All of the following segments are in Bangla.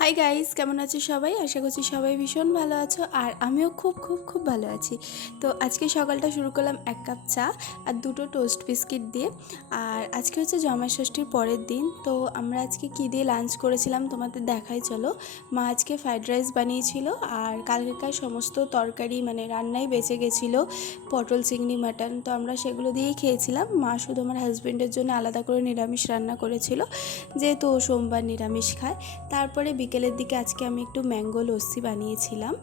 হাই গাইস, কেমন আছো সবাই? আশা করছি সবাই ভীষণ ভালো আছো আর আমিও খুব খুব খুব ভালো আছি। তো আজকে সকালটা শুরু করলাম 1 কাপ চা আর 2টো টোস্ট বিস্কিট দিয়ে। আর আজকে হচ্ছে জামাই ষষ্ঠীর পরের দিন। তো আমরা আজকে কী দিয়ে লাঞ্চ করেছিলাম তোমাদের দেখাই চলো। মা আজকে ফ্রাইড রাইস বানিয়েছিল আর কালকেকার সমস্ত তরকারি মানে রান্নাই বেঁচে গেছিলো, পটল চিংড়ি মাটন, তো আমরা সেগুলো দিয়েই খেয়েছিলাম। মা শুধু আমার হাজব্যান্ডের জন্য আলাদা করে নিরামিষ রান্না করেছিল, যেহেতু ও সোমবার নিরামিষ খায়। তারপরে বিকেলের দিকে আজকে আমি একটু ম্যাঙ্গো লস্যি বানিয়েছিলাম।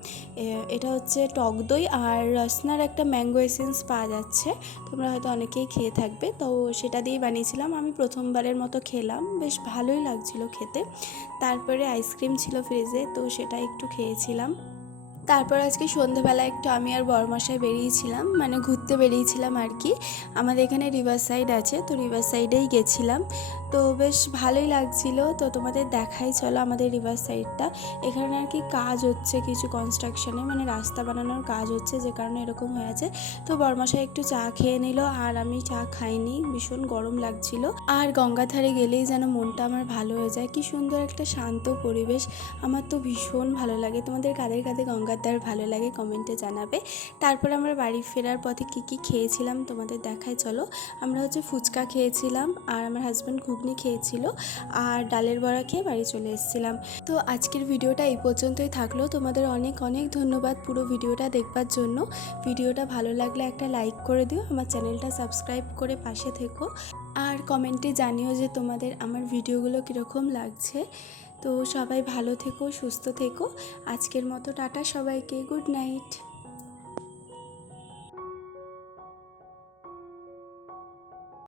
এটা হচ্ছে টক দই আর রসনার একটা ম্যাঙ্গো এসেন্স পাওয়া যাচ্ছে, তোমরা হয়তো অনেকেই খেয়ে থাকবে। তো সেটা দিয়েই বানিয়েছিলাম, আমি প্রথমবারের মতো খেলাম, বেশ ভালোই লাগছিল খেতে। তারপরে আইসক্রিম ছিল ফ্রিজে, তো সেটা একটু খেয়েছিলাম। তারপর আজকে সন্ধেবেলা একটু আমি আর বরমশাই বেরিয়েছিলাম, মানে ঘুরতে বেরিয়েছিলাম আর কি। আমাদের এখানে রিভার সাইড আছে, তো রিভার সাইডেই গেছিলাম। তো বেশ ভালোই লাগছিল। তো তোমাদের দেখাই চলো আমাদের রিভার সাইডটা। এখানে আর কি কাজ হচ্ছে কিছু কনস্ট্রাকশনে, মানে রাস্তা বানানোর কাজ হচ্ছে, যে কারণে এরকম হয়ে আছে। তো বরমশাই একটু চা খেয়ে নিল আর আমি চা খাইনি, ভীষণ গরম লাগছিল। আর গঙ্গার ধারে গেলেই যেন মনটা আমার ভালো হয়ে যায়, কি সুন্দর একটা শান্ত পরিবেশ, আমার তো ভীষণ ভালো লাগে। তোমাদের কাদের কাদের গঙ্গার ধার ভালো লাগে কমেন্টে জানাবে। তারপর আমরা বাড়ি ফেরার পথে কী কী খেয়েছিলাম তোমাদের দেখায় চলো। আমরা হচ্ছে ফুচকা খেয়েছিলাম আর আমার হাজব্যান্ড ঘুগনি খেয়েছিল আর ডালের বড়া খেয়ে বাড়ি চলে এসেছিলাম। তো আজকের ভিডিওটা এই পর্যন্তই থাকলো। তোমাদের অনেক অনেক ধন্যবাদ পুরো ভিডিওটা দেখবার জন্য। ভিডিওটা ভালো লাগলে একটা লাইক করে দিও, আমার চ্যানেলটা সাবস্ক্রাইব করে পাশে থেকো আর কমেন্টে জানিও যে তোমাদের আমার ভিডিওগুলো কীরকম লাগছে। তো সবাই ভালো থেকো, সুস্থ থেকো। আজকের মতো টাটা সবাইকে, গুড নাইট।